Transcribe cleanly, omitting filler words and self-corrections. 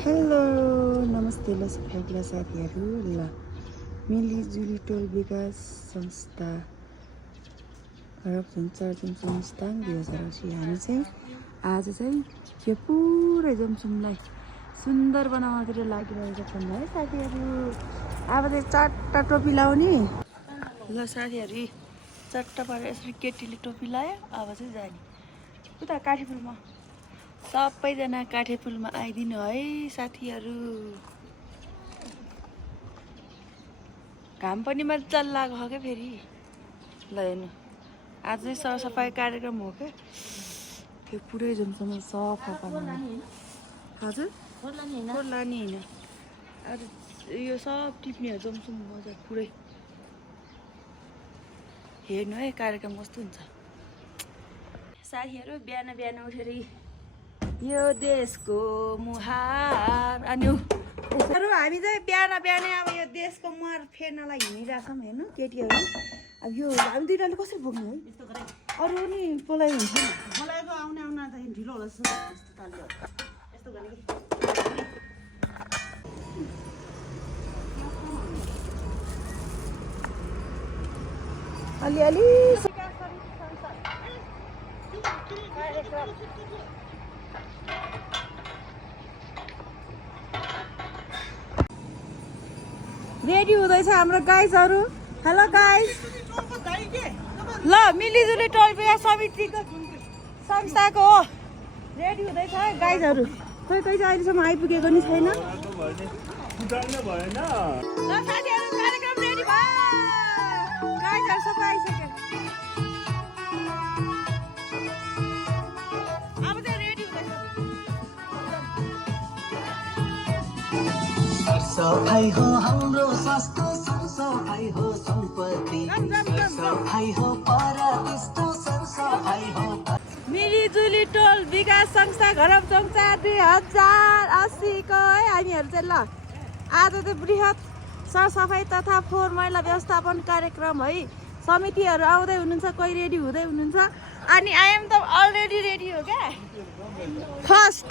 Hello नमस्ते ल सबैलाई साथीहरू ल मिलिजुली टोल विकास संस्था हरपसञ्चार जमसुम स्थान 2080 हामी चाहिँ आज चाहिँ यो पुरै जमसुमलाई सुन्दर बनाउनतिर लागिरहेको छौँ है साथीहरू। अब चाहिँ चट्टा टोपी लाउने ल साथीहरू, चट्टा पारेर यसरी केटीले टोपी लायो। अब चाहिँ जाने उता काठीपुलमा, सबैजना काठीपुलमा आइदिनु है साथीहरू। घाम पनि मजा लाग्यो क्या फेरि। ल हेर्नु, आज चाहिँ सरसफाइ कार्यक्रम हो क्या। त्यो पुरै जमसम सफा पार्नु। हजुर लाने होइन, अब यो सब टिप्ने हो जमसम मजा पुरै। हेर्नु है कार्यक्रम कस्तो हुन्छ साथीहरू। बिहान बिहान उठेर यो देशको मुहार अनि हामी चाहिँ बिहान बिहानै अब यो देशको मुहार फेर्नलाई हिँडिरहेछौँ। हेर्नु केटीहरू, अब यो हामी दुईटाले कसरी बोक्ने है? अरू पनि बोलाइ हुन्छ बोलाएको आउने त ढिलो होला जस्तो यस्तो गर्ने अलिअलि रेडी हुँदैछ हाम्रो गाइजहरू। हेलो गाइज, ल मिलिजुली टोल विकास समितिको संस्थाको हो, रेडी हुँदैछ गाइजहरू। खोइ चाहिँ अहिलेसम्म आइपुगेको नि छैन। ल साथीहरू, कार्यक्रम रेडी भयो, गाइजहरू सबै आइसक्यो। अब चाहिँ रेडी हुँदैछ। सफाई हो हाम्रो स्वास्थ्य, सफाई हो सम्पत्ति, सफाई हो परतिष्ठो, सफाई हो। मिलिजुली टोल विकास संस्था घरपचौचा 2080 को है हामीहरू चाहिँ। ल आज चाहिँ बृहत सरसफाइ तथा फोहोर मैला व्यवस्थापन कार्यक्रम है। समितिहरू आउँदै हुनुहुन्छ, कोही रेडी हुँदै हुनुहुन्छ। अनि आई एम त अलरेडी रेडी हो क्या। फर्स्ट